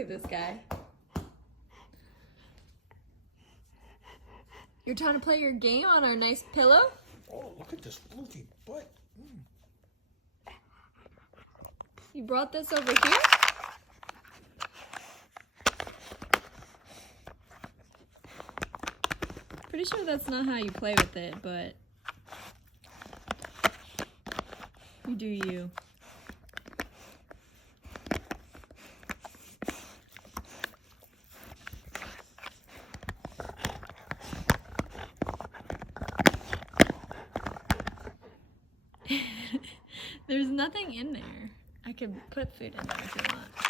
at this guy. You're trying to play your game on our nice pillow? Oh, look at this fluffy butt. You brought this over here? Pretty sure that's not how you play with it, but you do you. There's nothing in there. I could put food in there if you want.